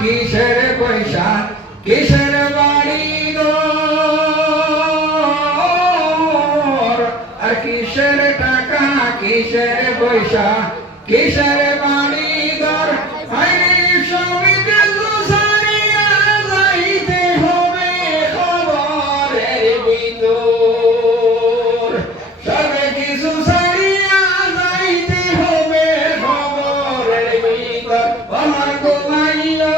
কিসের পয়সা কিসের বাড়ি ঘর আর কিসের টাকা কিসের পয়সা কিসের বাড়ি ঘর আইরে সবই কিছু ছাড়িয়া যাইতে হবে খবরের ভিতর সবে কিছু ছাড়িয়া যাইতে হবে খবরের ভিতর আমার গোলাইয়া